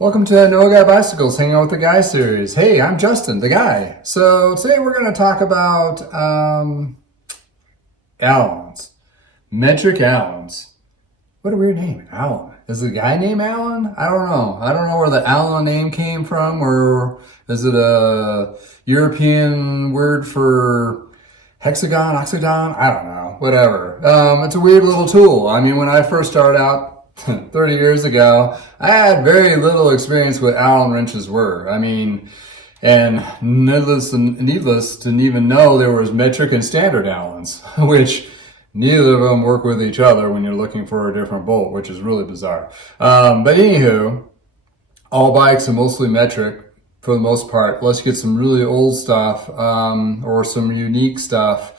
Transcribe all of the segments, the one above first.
Welcome to No Guy Bicycles, Hanging Out with the Guy series. Hey, I'm Justin, the guy. So today we're going to talk about Allens, metric Allens. What a weird name, Allen. Is the guy named Allen? I don't know. I don't know where the Allen name came from, or is it a European word for hexagon, octagon? I don't know. Whatever. It's a weird little tool. I mean, when I first started out 30 years ago, I had very little experience with Allen wrenches were. I mean, and needless to even know there was metric and standard Allens, which neither of them work with each other when you're looking for a different bolt, which is really bizarre. But anywho, all bikes are mostly metric for the most part, unless you get some really old stuff or some unique stuff.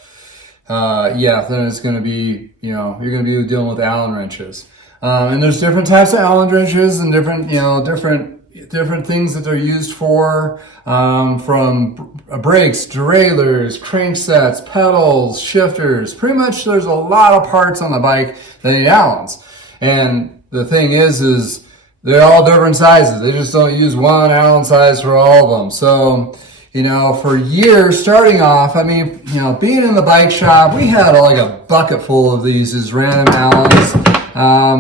Then it's going to be, you're going to be dealing with Allen wrenches. And there's different types of Allen wrenches and different things that they're used for, from brakes, derailleurs, cranksets, pedals, shifters. Pretty much there's a lot of parts on the bike that need Allens. And the thing is they're all different sizes. They just don't use one Allen size for all of them. So, for years starting off, I mean, being in the bike shop, we had like a bucket full of these random Allens.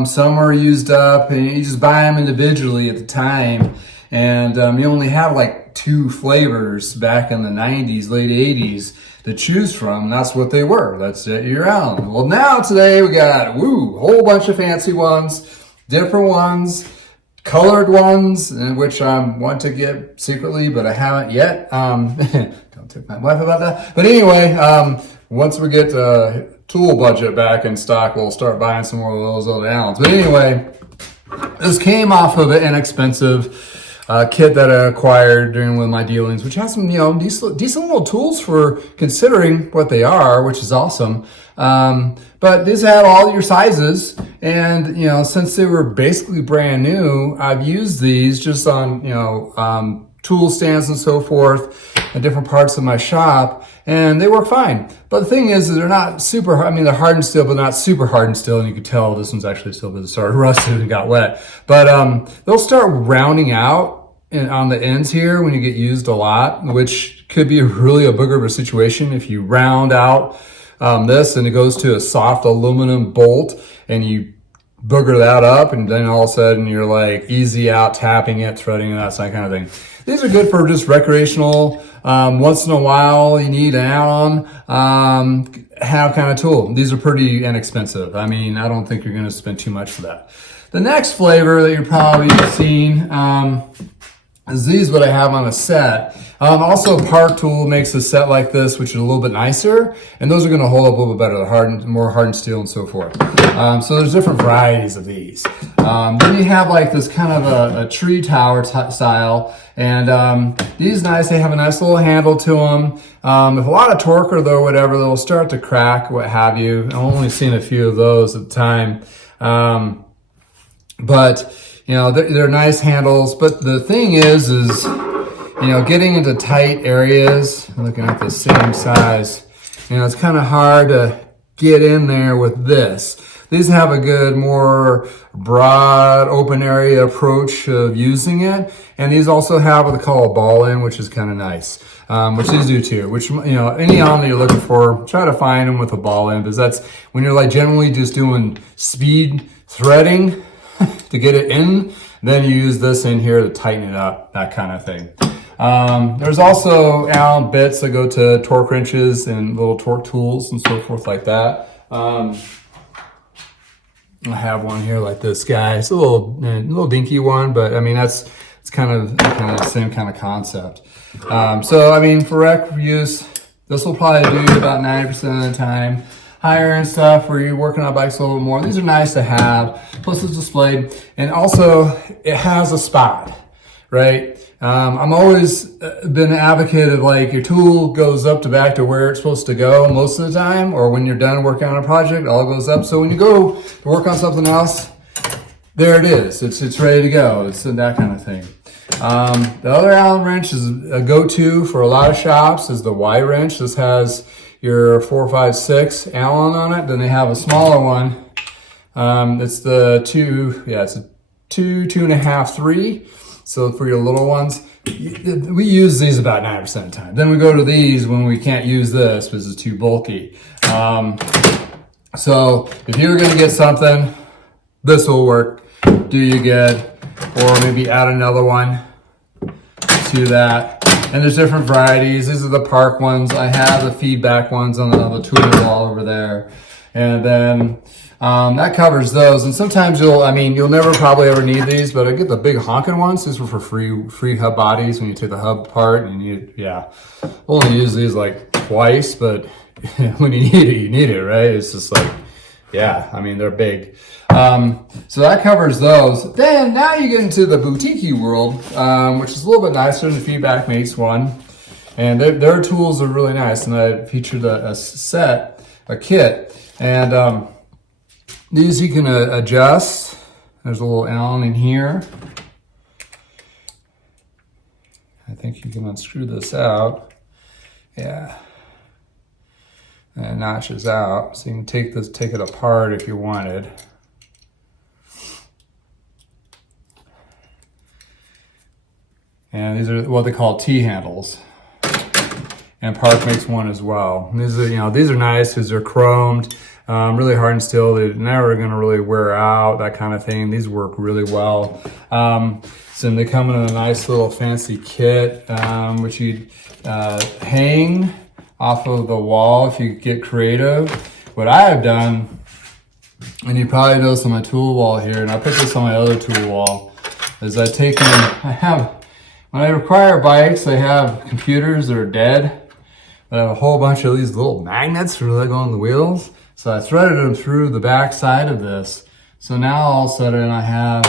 Some are used up and you just buy them individually at the time. And you only have like 2 flavors back in the 90s, late 80s to choose from. That's what they were. That's it, your Allen. Well, now today we got a whole bunch of fancy ones, different ones, colored ones, which I want to get secretly, but I haven't yet. Don't tip my wife about that. But anyway, once we get tool budget back in stock, we'll start buying some more of those old Allens. But anyway, this came off of an inexpensive kit that I acquired during one of my dealings, which has some, decent little tools for considering what they are, which is awesome. But these have all your sizes, and since they were basically brand new, I've used these just on tool stands and so forth at different parts of my shop, and they work fine. But the thing is they're not super hard. I mean, they're hardened steel, but not super hardened steel, and you can tell this one's actually still been started rusted and got wet. But they'll start rounding out on the ends here when you get used a lot, which could be really a booger of a situation if you round out this and it goes to a soft aluminum bolt and you booger that up, and then all of a sudden you're like easy out tapping it, threading it, that kind of thing. These are good for just recreational, once in a while you need an Allen, have kind of tool. These are pretty inexpensive. I mean, I don't think you're going to spend too much for that. The next flavor that you're probably seen is these, what I have on a set. Also, Park Tool makes a set like this, which is a little bit nicer, and those are going to hold up a little bit better. They're more hardened steel and so forth. So there's different varieties of these. Then you have like this kind of a tree tower style, and these nice. They have a nice little handle to them. If a lot of torque or though whatever, they'll start to crack, what have you. I've only seen a few of those at the time, but they're nice handles. But the thing is getting into tight areas, looking at the same size, it's kind of hard to get in there with this. These have a good, more broad, open area approach of using it. And these also have what they call a ball in, which is kind of nice, which these do too, which, any Allen that you're looking for, try to find them with a ball in, because that's when you're like generally just doing speed threading to get it in, then you use this in here to tighten it up, that kind of thing. There's also Allen bits that go to torque wrenches and little torque tools and so forth like that. I have one here like this guy. It's a little dinky one, but I mean, it's kind of the same kind of concept. So I mean, for rec use, this will probably do about 90% of the time. Higher end stuff where you're working on bikes a little bit more, these are nice to have. Plus it's displayed, and also it has a spot, right? I'm always been an advocate of like your tool goes up to back to where it's supposed to go most of the time, or when you're done working on a project, it all goes up. So when you go to work on something else, there it is. It's ready to go. It's that kind of thing. The other Allen wrench is a go-to for a lot of shops is the Y wrench. This has your 4, 5, 6 Allen on it. Then they have a smaller one. It's the 2, it's a 2, 2.5, 3. So for your little ones, we use these about 9% of the time. Then we go to these when we can't use this because it's too bulky. So if you're gonna get something, this will work, do you good, or maybe add another one to that. And there's different varieties. These are the park ones. I have the feedback ones on the tool wall over there. And then that covers those. And sometimes you'll never probably ever need these, but I get the big honking ones. These were for free hub bodies when you take the hub apart. And we'll only use these like twice, but when you need it, right? It's just like, yeah, I mean, they're big. So that covers those. Then now you get into the boutique world, which is a little bit nicer than the Feedback makes one. And their tools are really nice. And I featured a kit. And these you can adjust. There's a little Allen in here. I think you can unscrew this out. Yeah. And it notches out. So you can take it apart if you wanted. And these are what they call T-handles. And Park makes one as well. And these are nice because they're chromed, really hardened steel. They're never going to really wear out, that kind of thing. These work really well. So they come in a nice little fancy kit, which you hang off of the wall if you get creative. What I have done, and you probably notice on my tool wall here, and I put this on my other tool wall, is when I require bikes, I have computers that are dead. I have a whole bunch of these little magnets that go on the wheels. So I threaded them through the back side of this. So now all of a sudden I have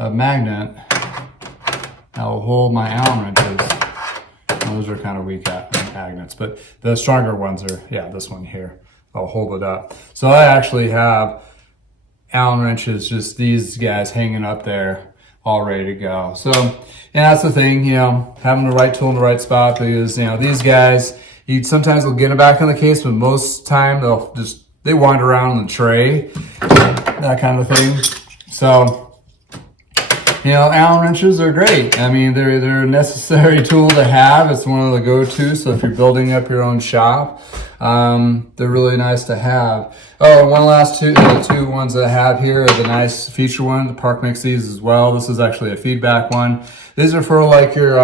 a magnet that will hold my Allen wrenches. Those are kind of weak magnets, but the stronger ones are, this one here. I'll hold it up. So I actually have Allen wrenches, just these guys hanging up there, all ready to go. So, that's the thing, having the right tool in the right spot, because, these guys, sometimes they'll get them back in the case, but most time they wander around in the tray, that kind of thing. So, Allen wrenches are great. I mean, they're a necessary tool to have. It's one of the go-tos. So if you're building up your own shop, they're really nice to have. Oh, one last the two ones that I have here are the nice feature one. The Park makes these as well. This is actually a Feedback one. These are for like your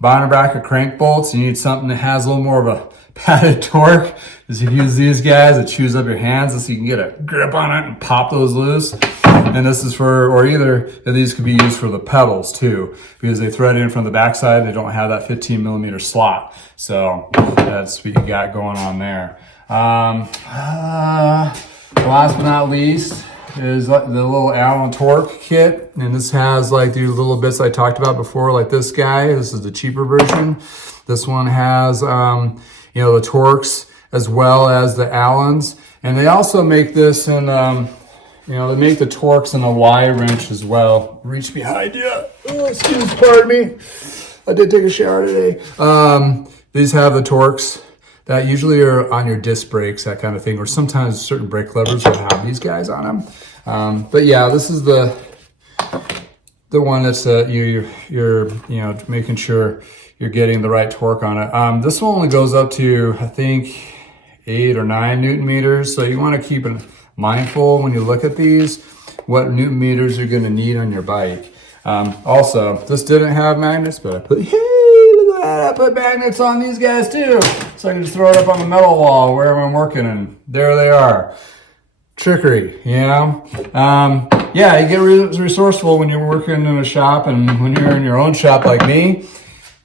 binder bracket crank bolts. You need something that has a little more of a padded torque. As you use these guys, it chews up your hands so you can get a grip on it and pop those loose. And this is or either of these could be used for the pedals too, because they thread in from the backside. They don't have that 15mm slot. So that's what you got going on there. Last but not least is the little Allen torque kit. And this has like these little bits I talked about before, like this guy. This is the cheaper version. This one has, the torques as well as the Allens. And they also make this in, they make the torques in a Y wrench as well. Reach behind you. Oh, pardon me. I did take a shower today. These have the torques that usually are on your disc brakes, that kind of thing, or sometimes certain brake levers will have these guys on them. But yeah, this is the one that's you're making sure you're getting the right torque on it. This one only goes up to, I think, 8 or 9 Newton meters. So you want to keep it mindful when you look at these, what Newton meters you're going to need on your bike. Also, this didn't have magnets, but I put, look at that, I put magnets on these guys too. So I can just throw it up on the metal wall wherever I'm working, and there they are. Trickery, Yeah, you get resourceful when you're working in a shop, and when you're in your own shop like me,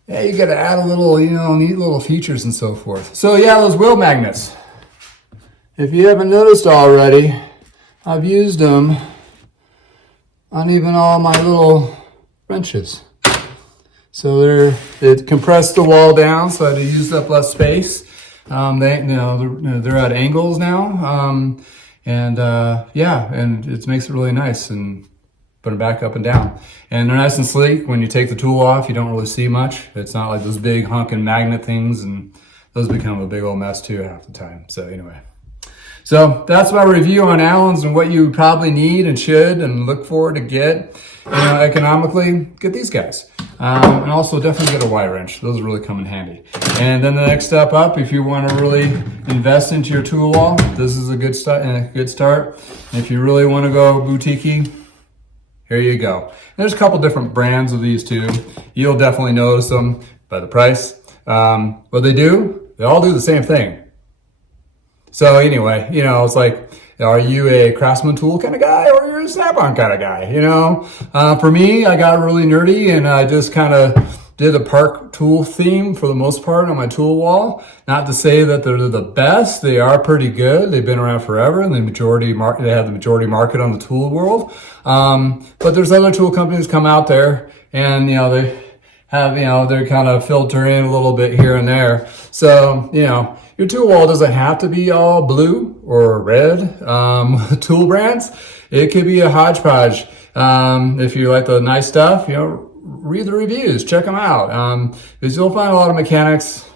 you got to add a little, neat little features and so forth. So those wheel magnets. If you haven't noticed already, I've used them on even all my little wrenches. So they compressed the wall down, so I had to use up less space. They're at angles now, and it makes it really nice, and put them back up and down. And they're nice and sleek. When you take the tool off, you don't really see much. It's not like those big honking magnet things, and those become a big old mess too half the time. So anyway. So that's my review on Allens and what you probably need and should and look for to get. economically, get these guys. And also definitely get a Y wrench. Those really come in handy. And then the next step up, if you want to really invest into your tool wall, this is a good start. And if you really want to go boutique-y, here you go. And there's a couple different brands of these too. You'll definitely notice them by the price. What they do, they all do the same thing. So anyway, it's like, are you a Craftsman tool kind of guy or you're a Snap-on kind of guy, For me, I got really nerdy and I just kind of did a park tool theme for the most part on my tool wall. Not to say that they're the best. They are pretty good. They've been around forever and they have the majority market on the tool world. But there's other tool companies come out there and, they have, they're kind of filter in a little bit here and there. So, your tool wall doesn't have to be all blue or red tool brands. It could be a hodgepodge. If you like the nice stuff, read the reviews, check them out. Because you'll find a lot of mechanics.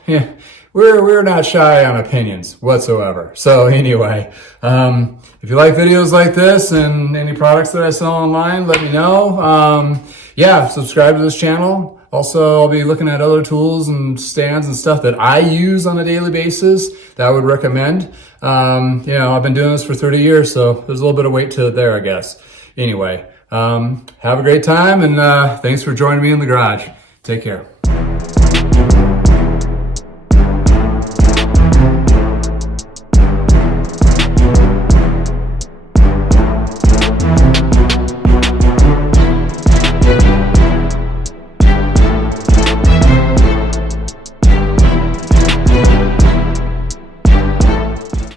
We're not shy on opinions whatsoever. So anyway, if you like videos like this and any products that I sell online, let me know. Subscribe to this channel. Also, I'll be looking at other tools and stands and stuff that I use on a daily basis that I would recommend. I've been doing this for 30 years, so there's a little bit of weight to it there, I guess. Anyway, have a great time, and thanks for joining me in the garage. Take care.